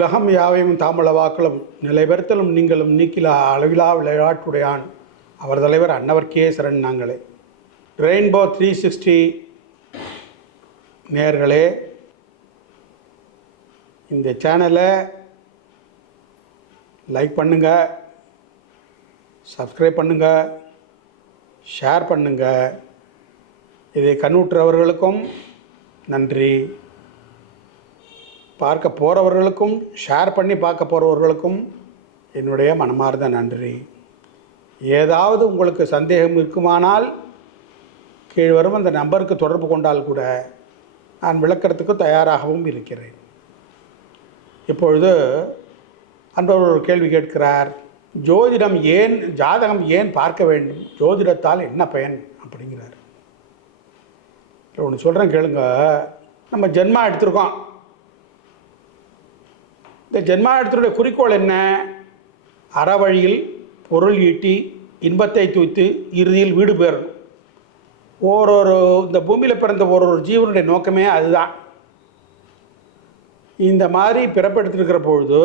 உலகம் யாவையும் தாமல வாக்களும் நிலைபெறுத்தலும் நீங்களும் நீக்கிலா அளவிலா விளையாட்டுடையான். அவர் தலைவர் அன்னவர் சரண் நாங்களே. ரெயின்போ த்ரீ சிக்ஸ்டி நேர்களே இந்த சேனலை லைக் பண்ணுங்கள் சப்ஸ்கிரைப் பண்ணுங்கள் ஷேர் பண்ணுங்கள் இதை கண்ணுற்றவர்களுக்கும் நன்றி. பார்க்க போகிறவர்களுக்கும் ஷேர் பண்ணி பார்க்க போகிறவர்களுக்கும் என்னுடைய மனமார்ந்த நன்றி. ஏதாவது உங்களுக்கு சந்தேகம் இருக்குமானால் கீழ் வரும் அந்த நம்பருக்கு தொடர்பு கொண்டால் கூட நான் விளக்கிறதுக்கு தயாராகவும் இருக்கிறேன். இப்பொழுது அன்பர் ஒரு கேள்வி கேட்கிறார் ஜோதிடம் ஏன் ஜாதகம் ஏன் பார்க்க வேண்டும்? ஜோதிடத்தால் என்ன பயன்? அப்படிங்கிறார். ஒன்று சொல்கிறேன் கேளுங்க. நம்ம ஜென்மா எடுத்திருக்கோம். இந்த ஜென்மாடத்தினுடைய குறிக்கோள் என்ன? அறவழியில் பொருள் ஈட்டி இன்பத்தை தூய்த்து இறுதியில் வீடு பெறணும். ஓரொரு இந்த பூமியில் பிறந்த ஒரு ஒரு ஜீவனுடைய நோக்கமே அதுதான். இந்த மாதிரி பிறப்பெடுத்திருக்கிற பொழுது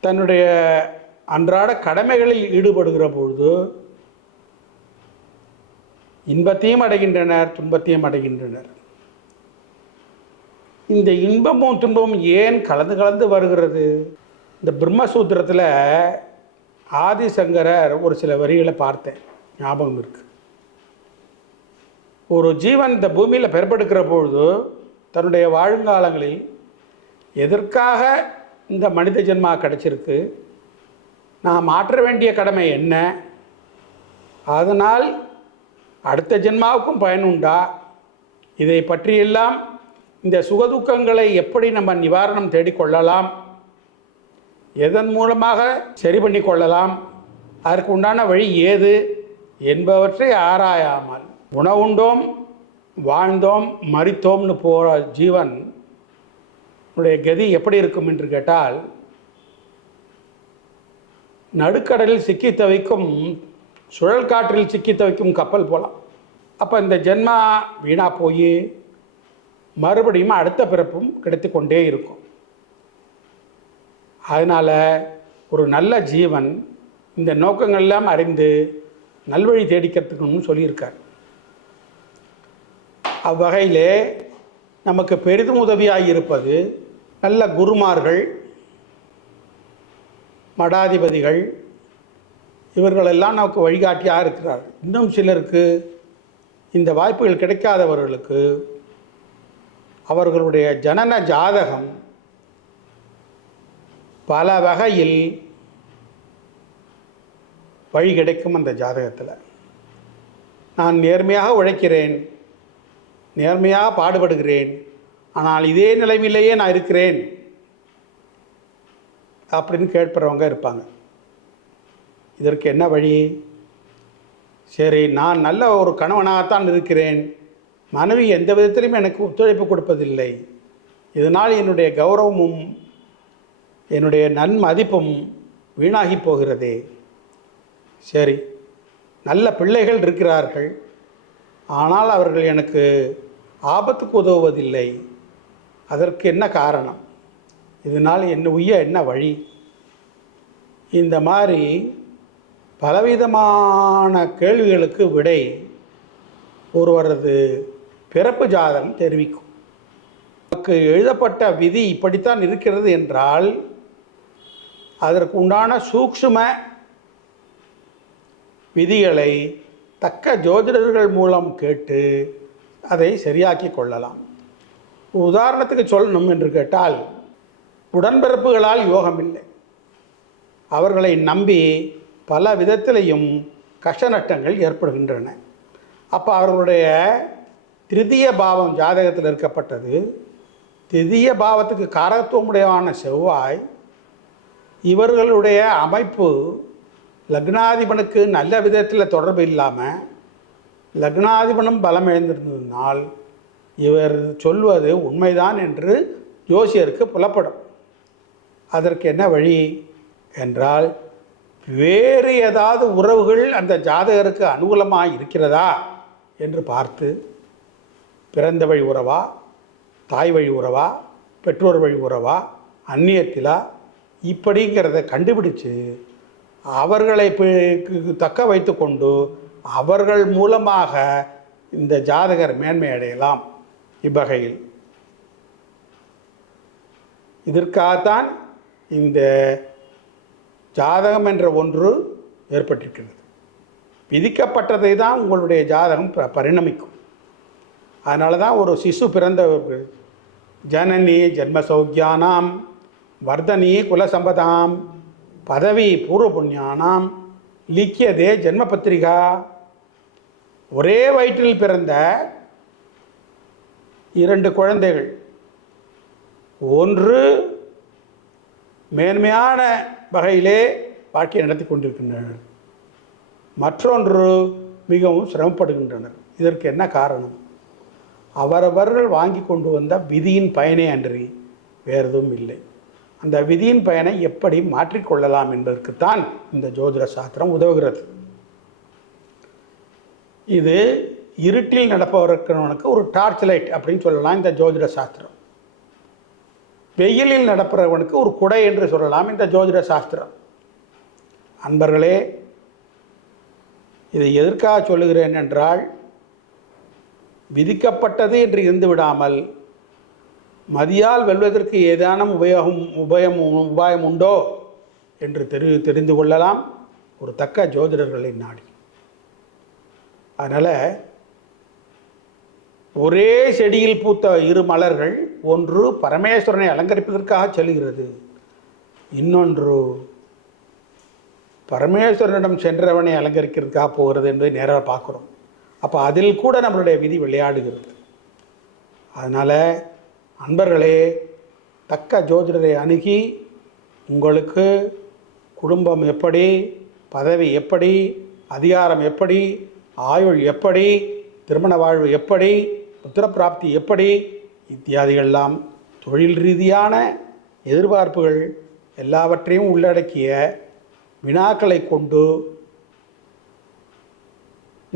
தன்னுடைய அன்றாட கடமைகளில் ஈடுபடுகிற பொழுது இன்பத்தையும் அடைகின்றனர் துன்பத்தையும் அடைகின்றனர். இந்த இன்பமும் துன்பமும் ஏன் கலந்து கலந்து வருகிறது? இந்த பிரம்மசூத்திரத்தில் ஆதிசங்கரர் ஒரு சில வரிகளை பார்த்தேன். ஞாபகம் இருக்கு. ஒரு ஜீவன் இந்த பூமியில் பிறப்பெடுக்கிற பொழுது தன்னுடைய வாழ்ங்காலங்களில் எதற்காக இந்த மனித ஜென்மா கிடச்சிருக்கு? நான் மாற்ற வேண்டிய கடமை என்ன? அதனால் அடுத்த ஜென்மாவுக்கும் பயன் உண்டா? இதை பற்றியெல்லாம் இந்த சுகதுக்கங்களை எப்படி நம்ம நிவாரணம் தேடிக்கொள்ளலாம்? எதன் மூலமாக சரி பண்ணி கொள்ளலாம் அதற்கு உண்டான வழி ஏது? என்பவற்றை ஆராயாமல் உணவுண்டோம் வாழ்ந்தோம் மறித்தோம்னு போகிற ஜீவன் உடைய கதி எப்படி இருக்கும் என்று கேட்டால் நடுக்கடலில் சிக்கி தவிக்கும் சுழல் காற்றில் சிக்கி தவிக்கும் கப்பல் போகலாம் அப்போ இந்த ஜென்மா வீணாக போய் மறுபடியும் அடுத்த பிறப்பும் கிடைத்து கொண்டே இருக்கும். அதனால் ஒரு நல்ல ஜீவன் இந்த நோக்கங்கள்லாம் அறிந்து நல்வழி தேடிக்கிறதுக்குன்னு சொல்லியிருக்கார். அவ்வகையிலே நமக்கு பெரிதும் உதவியாக இருப்பது நல்ல குருமார்கள் மடாதிபதிகள் இவர்களெல்லாம் நமக்கு வழிகாட்டியாக இருக்கிறார் இன்னும் சிலருக்கு இந்த வாய்ப்புகள் கிடைக்காதவர்களுக்கு அவர்களுடைய ஜனன ஜாதகம் பல வகையில் வழி கிடைக்கும் அந்த ஜாதகத்தில். நான் நேர்மையாக உழைக்கிறேன் நேர்மையாக பாடுபடுகிறேன் ஆனால் இதே நிலைமையிலேயே நான் இருக்கிறேன் அப்படின்னு கேட்பறவங்க இருப்பாங்க. இதற்கு என்ன வழி? சரி நான் நல்ல ஒரு கணவனாகத்தான் இருக்கிறேன் மனைவி எந்த விதத்திலும் எனக்கு ஒத்துழைப்பு கொடுப்பதில்லை. இதனால் என்னுடைய கௌரவமும் என்னுடைய நன்மதிப்பும் வீணாகி போகிறதே. சரி நல்ல பிள்ளைகள் இருக்கிறார்கள். ஆனால் அவர்கள் எனக்கு ஆபத்துக்கு உதவுவதில்லை. அதற்கு என்ன காரணம்? இதனால் என்ன உய்ய என்ன வழி? இந்த மாதிரி பலவிதமான கேள்விகளுக்கு விடை ஒருவரது பிறப்பு ஜாதகம் தெரிவிக்கும். நமக்கு எழுதப்பட்ட விதி இப்படித்தான் இருக்கிறது என்றால் அதற்கு உண்டான சூக்ஷ்ம விதிகளை தக்க ஜோதிடர்கள் மூலம் கேட்டு அதை சரியாக்கி கொள்ளலாம். உதாரணத்துக்கு சொல்லணும் என்று கேட்டால் உடன்பிறப்புகளால் யோகம் இல்லை அவர்களை நம்பி பல விதத்திலையும் கஷ்ட நஷ்டங்கள் ஏற்படுகின்றன. அப்போ அவர்களுடைய திருதிய பாவம் ஜாதகத்தில் இருக்கப்பட்டது. திருதிய பாவத்துக்கு காரகத்துவமுடையவான செவ்வாய் இவர்களுடைய அமைப்பு லக்னாதிபனுக்கு நல்ல விதத்தில் தொடர்பு இல்லாமல் லக்னாதிபனும் பலம் எழுந்திருந்ததினால் இவர் சொல்வது உண்மைதான் என்று ஜோசியருக்கு புலப்படும். அதற்கு என்ன வழி என்றால் வேறு ஏதாவது உறவுகள் அந்த ஜாதகருக்கு அனுகூலமாக இருக்கிறதா என்று பார்த்து பிறந்த வழி உறவா தாய் வழி உறவா பெற்றோர் வழி உறவா அந்நியத்திலா? இப்படிங்கிறத கண்டுபிடிச்சு அவர்களை பி- தக்க வைத்து கொண்டு அவர்கள் மூலமாக இந்த ஜாதகர் மேன்மை அடையலாம் இவ்வகையில். இதற்காகத்தான் இந்த ஜாதகம் என்ற ஒன்று ஏற்பட்டிருக்கிறது. விதிக்கப்பட்டதை தான் உங்களுடைய ஜாதகம் பரிணமிக்கும். அதனால தான் ஒரு சிசு பிறந்தவர்கள். ஜனனி ஜென்ம சௌக்கியானாம் வர்தனி குலசம்பதாம் பதவி பூர்வ புண்ணியானாம் லிக்கியதே ஜென்ம பத்திரிகா ஒரே வயிற்றில் பிறந்த இரண்டு குழந்தைகள். ஒன்று மேன்மையான வகையிலே வாழ்க்கையை நடத்தி கொண்டிருக்கின்றனர். மற்றொன்று மிகவும் சிரமப்படுகின்றனர். இதற்கு என்ன காரணம்? அவரவர்கள் வாங்கி கொண்டு வந்த விதியின் பயனே அன்றி வேறு எதுவும் இல்லை. அந்த விதியின் பயனை எப்படி மாற்றிக்கொள்ளலாம் என்பதற்குத்தான் இந்த ஜோதிட சாஸ்திரம் உதவுகிறது. இது இருட்டில் நடப்பவர்களுக்கு ஒரு டார்ச் லைட் அப்படின்னு சொல்லலாம் இந்த ஜோதிட சாஸ்திரம். வெயிலில் நடப்பவனுக்கு ஒரு குடை என்று சொல்லலாம் இந்த ஜோதிட சாஸ்திரம். அன்பர்களே இதை எதற்காக சொல்லுகிறேன் என்றால் விதிக்கப்பட்டது என்று இருந்து விடாமல் மதியால் வெல்வதற்கு ஏதானும் உபயோகம் உபயம் உபாயம் உண்டோ என்று தெரி தெரிந்து கொள்ளலாம் ஒரு தக்க ஜோதிடர்களை நாடி. அதனால் ஒரே செடியில் பூத்த இரு மலர்கள் ஒன்று பரமேஸ்வரனை அலங்கரிப்பதற்காக செல்கிறது. இன்னொன்று பரமேஸ்வரனிடம் சென்றவனை அலங்கரிக்கிறதுக்காக போகிறது என்பதை நேராக பார்க்குறோம். அப்போ அதில் கூட நம்மளுடைய விதி விளையாடுகிறது. அதனால் அன்பர்களே தக்க ஜோதிடரை அணுகி உங்களுக்கு குடும்பம் எப்படி பதவி எப்படி அதிகாரம் எப்படி ஆயுள் எப்படி திருமண வாழ்வு எப்படி புத்திரப்பிராப்தி எப்படி இத்தியாதிகள்லாம் தொழில் ரீதியான எதிர்பார்ப்புகள் எல்லாவற்றையும் உள்ளடக்கிய வினாக்களை கொண்டு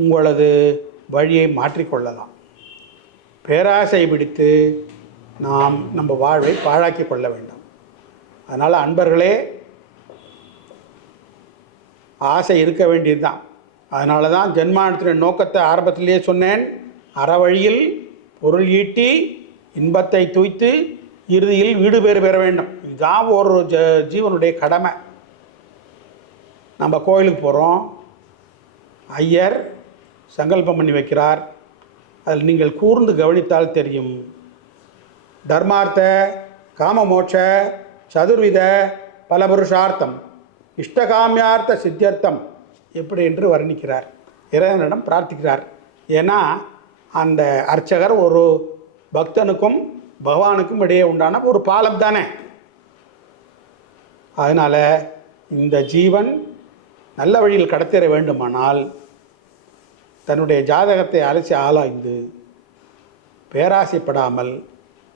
உங்களது வழியை மாற்றிக்கொள்ளலாம் பேராசை பிடித்து நாம் நம்ம வாழ்வை பாழாக்கி கொள்ள வேண்டும். அதனால் அன்பர்களே ஆசை இருக்க வேண்டியது தான். அதனால தான் ஜென்மானத்தின் நோக்கத்தை ஆரம்பத்திலேயே சொன்னேன். அறவழியில் பொருள் ஈட்டி இன்பத்தை தூய்த்து இறுதியில் வீடு பேறு பெற வேண்டும். இதுதான் ஒரு ஜ ஜீவனுடைய கடமை. நம்ம கோயிலுக்கு போகிறோம் ஐயர் சங்கல்பம் பண்ணி வைக்கிறார். அதில் நீங்கள் கூர்ந்து கவனித்தால் தெரியும். தர்மார்த்த காமமோட்ச சதுர்வித பலபுருஷார்த்தம் இஷ்டகாமியார்த்த சித்தியர்த்தம் எப்படி என்று வர்ணிக்கிறார். இறைவனிடம் பிரார்த்திக்கிறார். ஏன்னா அந்த அர்ச்சகர் ஒரு பக்தனுக்கும் பகவானுக்கும் இடையே உண்டான ஒரு பாலம் தானே. அதனால் இந்த ஜீவன் நல்ல வழியில் கடத்திட வேண்டுமானால் தன்னுடைய ஜாதகத்தை அலசி ஆராய்ந்து பேராசைப்படாமல்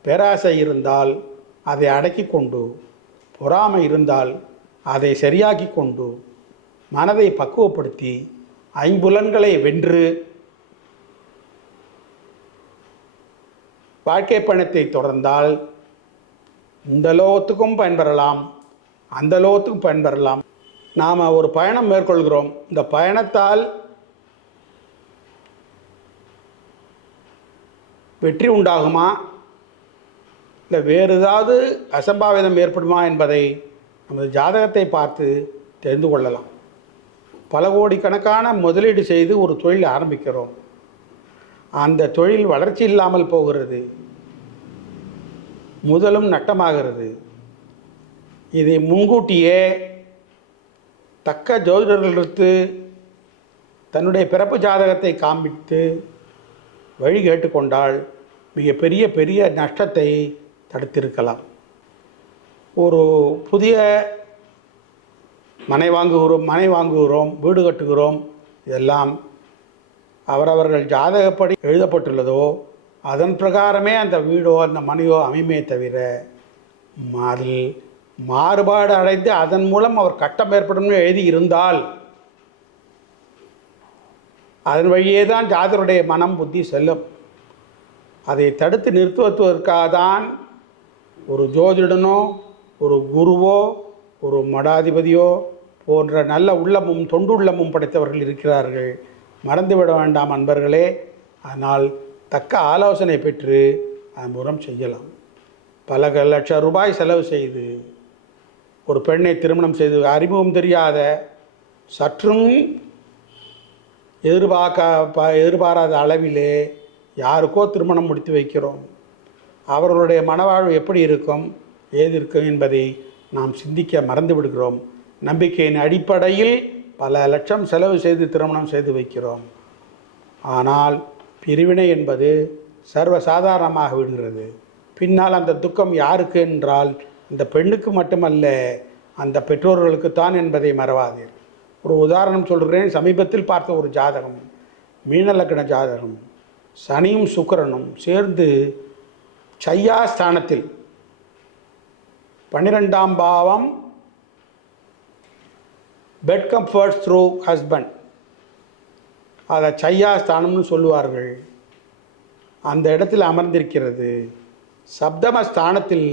பேராசை இருந்தால் அதை அடக்கி கொண்டு பொறாமை இருந்தால் அதை சரியாக்கி கொண்டு மனதை பக்குவப்படுத்தி ஐம்புலன்களை வென்று வாழ்க்கை பயணத்தை தொடர்ந்தால் இந்த லோகத்துக்கும் பயன்பெறலாம் அந்த லோகத்துக்கும் பயன்பெறலாம். நாம் ஒரு பயணம் மேற்கொள்கிறோம். இந்த பயணத்தால் வெற்றி உண்டாகுமா? இல்லை வேறு ஏதாவது அசம்பாவிதம் ஏற்படுமா என்பதை நமது ஜாதகத்தை பார்த்து தெரிந்து கொள்ளலாம். பல கோடிக்கணக்கான முதலீடு செய்து ஒரு தொழில் ஆரம்பிக்கிறோம். அந்த தொழில் வளர்ச்சி இல்லாமல் போகிறது. முதலும் நட்டமாகிறது. இதை முன்கூட்டியே தக்க ஜோதிடர்களுக்கு தன்னுடைய பிறப்பு ஜாதகத்தை காண்பித்து வழி கேட்டுக்கொண்டால் மிகப்பெரிய பெரிய நஷ்டத்தை தடுத்திருக்கலாம். ஒரு புதிய மனை வாங்குகிறோம் மனை வாங்குகிறோம் வீடு கட்டுகிறோம் இதெல்லாம் அவரவர்கள் ஜாதகப்படி எழுதப்பட்டுள்ளதோ அதன் பிரகாரமே அந்த வீடோ அந்த மனையோ அமையுமே தவிர ம- அதில் மாறுபாடு அடைந்து அதன் மூலம் அவர் கட்டம் ஏற்படும்னு எழுதி இருந்தால் அதன் வழியே தான் ஜாதருடைய மனம் புத்தி செல்லும். அதை தடுத்து நிறுத்துவதற்காக தான் ஒரு ஜோதிடனோ ஒரு குருவோ ஒரு மடாதிபதியோ போன்ற நல்ல உள்ளமும் தொண்டுள்ளமும் படைத்தவர்கள் இருக்கிறார்கள். மறந்துவிட வேண்டாம் அன்பர்களே. ஆனால் தக்க ஆலோசனை பெற்று அதன் மூலம் செய்யலாம். பல லட்சம் ரூபாய் செலவு செய்து ஒரு பெண்ணை திருமணம் செய்து அறிமுகம் தெரியாத சற்றும் எதிர்பார்க்க ப- எதிர்பாராத அளவிலே யாருக்கோ திருமணம் முடித்து வைக்கிறோம். அவர்களுடைய மனவாழ்வு எப்படி இருக்கும்? ஏது இருக்கும் என்பதை நாம் சிந்திக்க மறந்து விடுகிறோம். நம்பிக்கையின் அடிப்படையில் பல லட்சம் செலவு செய்து திருமணம் செய்து வைக்கிறோம். ஆனால் பிரிவினை என்பது சர்வசாதாரணமாக விடுகிறது பின்னால் அந்த துக்கம் யாருக்கு என்றால் அந்த பெண்ணுக்கு மட்டுமல்ல அந்த பெற்றோர்களுக்குத்தான் என்பதை மறவாதீர்கள் ஒரு உதாரணம் சொல்கிறேன் சமீபத்தில் பார்த்த ஒரு ஜாதகம் மீனலக்கண ஜாதகம். சனியும் சுக்கரனும் சேர்ந்து சையா ஸ்தானத்தில் பன்னிரெண்டாம் பாவம் பெட் கம்ஃபர்ட்ஸ் த்ரூ ஹஸ்பண்ட் அதை சையா ஸ்தானம்னு சொல்லுவார்கள். அந்த இடத்தில் அமர்ந்திருக்கிறது. சப்தம ஸ்தானத்தில்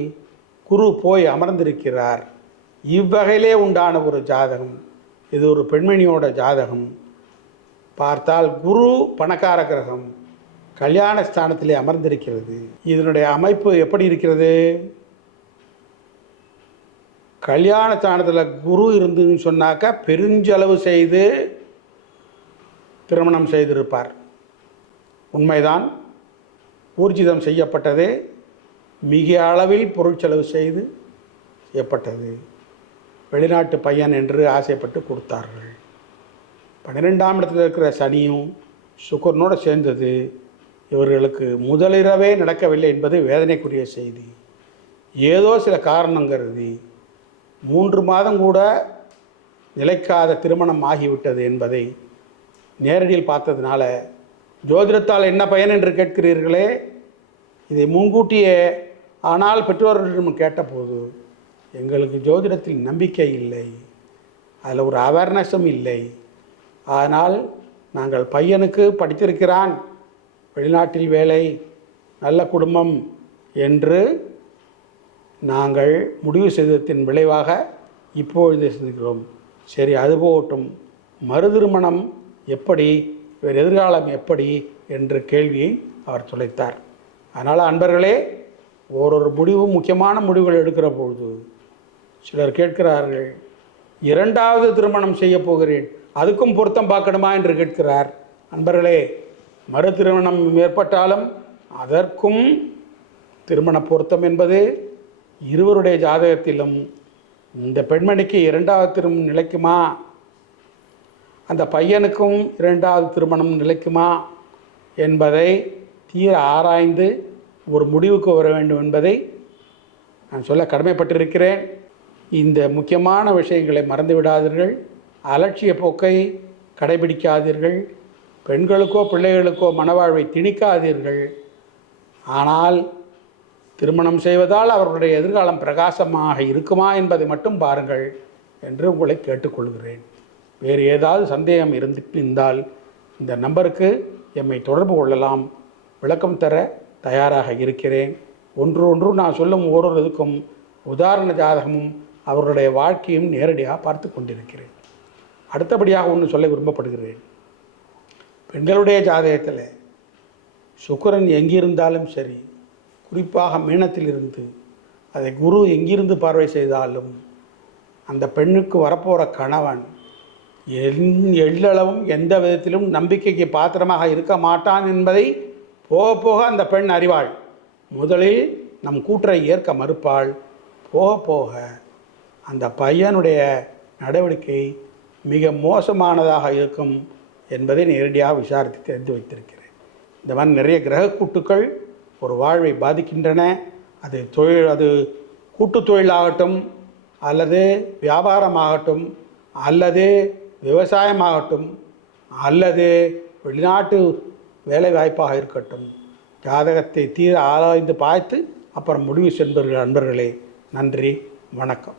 குரு போய் அமர்ந்திருக்கிறார். இவ்வகையிலே உண்டான ஒரு ஜாதகம். இது ஒரு பெண்மணியோட ஜாதகம். பார்த்தால் குரு பணக்கார கிரகம். கல்யாண ஸ்தானத்திலே அமர்ந்திருக்கிறது. இதனுடைய அமைப்பு எப்படி இருக்கிறது? கல்யாண ஸ்தானத்தில் குரு இருந்துன்னு சொன்னாக்கா பெருஞ்செலவு செய்து திருமணம் செய்திருப்பார். உண்மைதான். ஊர்ஜிதம் செய்யப்பட்டது. மிக அளவில் பொருட்செலவு செய்து செய்யப்பட்டது. வெளிநாட்டு பையன் என்று ஆசைப்பட்டு கொடுத்தார்கள். பன்னிரெண்டாம் இடத்தில் இருக்கிற சனியும் சுக்கரனோடு சேர்ந்தது. இவர்களுக்கு முதலிரவே நடக்கவில்லை என்பது வேதனைக்குரிய செய்தி. ஏதோ சில காரணம் கருதி மூன்று மாதம் கூட நிலைக்காத திருமணம் ஆகிவிட்டது என்பதை நேரடியில் பார்த்ததுனால ஜோதிடத்தால் என்ன பயன் என்று கேட்கிறீர்களே? இதை முன்கூட்டியே ஆனால் பெற்றோர்களிடம் கேட்டபோது எங்களுக்கு ஜோதிடத்தில் நம்பிக்கை இல்லை. அதில் ஒரு அவேர்னஸும் இல்லை. ஆனால் நாங்கள் பையனுக்கு படித்திருக்கிறான். வெளிநாட்டில் வேலை நல்ல குடும்பம் என்று நாங்கள் முடிவு செய்ததின் விளைவாக இப்பொழுது சிந்திக்கிறோம். சரி அது போகட்டும். மறு திருமணம் எப்படி இவர் எதிர்காலம் எப்படி என்ற கேள்வியை அவர் துளைத்தார் அதனால் அன்பர்களே ஓரொரு முடிவும் முக்கியமான முடிவுகள் எடுக்கிற பொழுது சிலர் கேட்கிறார்கள் இரண்டாவது திருமணம் செய்ய போகிறேன் அதுக்கும் பொருத்தம் பார்க்கணுமா என்று கேட்கிறார். அன்பர்களே மறு திருமணம் ஏற்பட்டாலும் அதற்கும் திருமண பொருத்தம் என்பது இருவருடைய ஜாதகத்திலும் இந்த பெண்மணிக்கு இரண்டாவது திருமணம் நிலைக்குமா? அந்த பையனுக்கும் இரண்டாவது திருமணம் நிலைக்குமா? என்பதை தீர ஆராய்ந்து ஒரு முடிவுக்கு வர வேண்டும் என்பதை நான் சொல்ல கடமைப்பட்டிருக்கிறேன். இந்த முக்கியமான விஷயங்களை மறந்து விடாதீர்கள் அலட்சிய போக்கை கடைபிடிக்காதீர்கள். பெண்களுக்கோ பிள்ளைகளுக்கோ மனவாழ்வை திணிக்காதீர்கள். ஆனால் திருமணம் செய்வதால் அவர்களுடைய எதிர்காலம் பிரகாசமாக இருக்குமா என்பதை மட்டும் பாருங்கள் என்று உங்களை கேட்டுக்கொள்கிறேன். வேறு ஏதாவது சந்தேகம் இருந்து இருந்தால் இந்த நம்பருக்கு எம்மை தொடர்பு கொள்ளலாம். விளக்கம் தர தயாராக இருக்கிறேன். ஒன்று ஒன்று நான் சொல்லும் ஓரொரு இதுக்கும் உதாரண ஜாதகமும் அவர்களுடைய வாழ்க்கையும் நேரடியாக பார்த்து கொண்டிருக்கிறேன். அடுத்தபடியாக ஒன்று சொல்ல விரும்பப்படுகிறேன். பெண்களுடைய ஜாதகத்தில் சுக்கரன் எங்கிருந்தாலும் சரி குறிப்பாக மீனத்திலிருந்து அதை குரு எங்கிருந்து பார்வை செய்தாலும் அந்த பெண்ணுக்கு வரப்போகிற கணவன் என் எள்ளளவும் எந்த விதத்திலும் நம்பிக்கைக்கு பாத்திரமாக இருக்க மாட்டான் என்பதை போக போக அந்த பெண் அறிவாள். முதலில் நம் கூற்றை ஏற்க மறுப்பாள். போக போக அந்த பையனுடைய நடவடிக்கை மிக மோசமானதாக இருக்கும் என்பதை நேரடியாக விசாரித்து தெரிந்து வைத்திருக்கிறேன். இந்த மாதிரி நிறைய கிரக கூட்டுக்கள் ஒரு வாழ்வை பாதிக்கின்றன. அது தொழில் அது கூட்டு தொழிலாகட்டும் அல்லது வியாபாரமாகட்டும் அல்லது விவசாயமாகட்டும் அல்லது வெளிநாட்டு வேலை வாய்ப்பாக இருக்கட்டும். ஜாதகத்தை தீர ஆராய்ந்து பார்த்து அப்புறம் முடிவு செல்பவர்கள் அன்பர்களே நன்றி வணக்கம்.